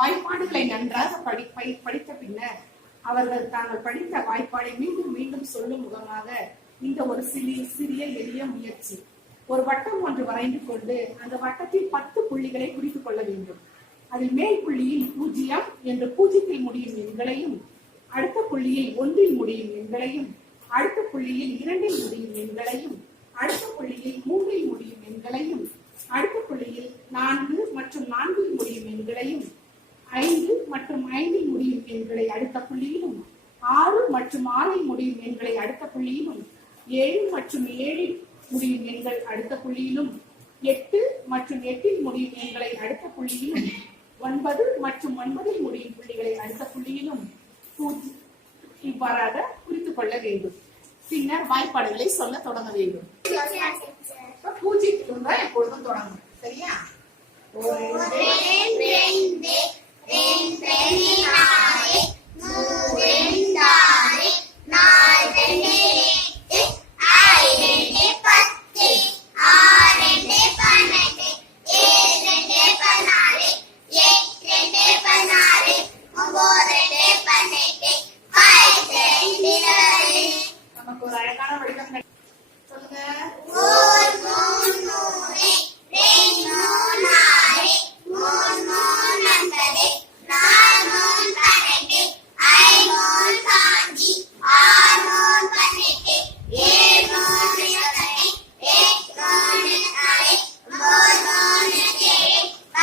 வாய்ப்பாடுகளை நன்றாக படித்த பின்னர் அவர்கள் தாங்கள் படித்த வாய்ப்பாடை மீண்டும் மீண்டும் சொல்லும் முகமாக இந்த ஒரு சிறிய எளிய முயற்சி. ஒரு வட்டம் ஒன்று வரைந்து கொண்டு அந்த வட்டத்தில் 10 புள்ளிகளை குறித்துக் கொள்ள வேண்டும். அதில் மேல் புள்ளியில் 0 என்று 0ல் முடியும் எண்களையும், அடுத்த புள்ளியில் 1ல் முடியும் எண்களையும், அடுத்த புள்ளியில் 2ல் முடியும் எண்களையும், அடுத்த புள்ளியில் 3ல் முடியும் எண்களையும், அடுத்த புள்ளியில் 4 மற்றும் 4ல் முடியும் எண்களையும், 5 மற்றும் 5ல் முடியும் எண்களை அடுத்த புள்ளியிலும், 6 மற்றும் 6ல் முடியும் எண்களை அடுத்த புள்ளியிலும், 7 மற்றும் 7ல் முடியும் எண்கள் அடுத்த புள்ளியிலும், 8 மற்றும் 8ல் முடியும் எண்களை அடுத்த புள்ளியிலும், 9 மற்றும் 9ல் முடியும் புள்ளிகளை அடுத்த புள்ளியிலும் இவ்வாறாக குறித்துக் கொள்ள வேண்டும். பின்னர் வாய்ப்பாடுகளை சொல்ல தொடங்க வேண்டும். 0 எப்பொழுதும் தொடங்கும். சரியா? 1 2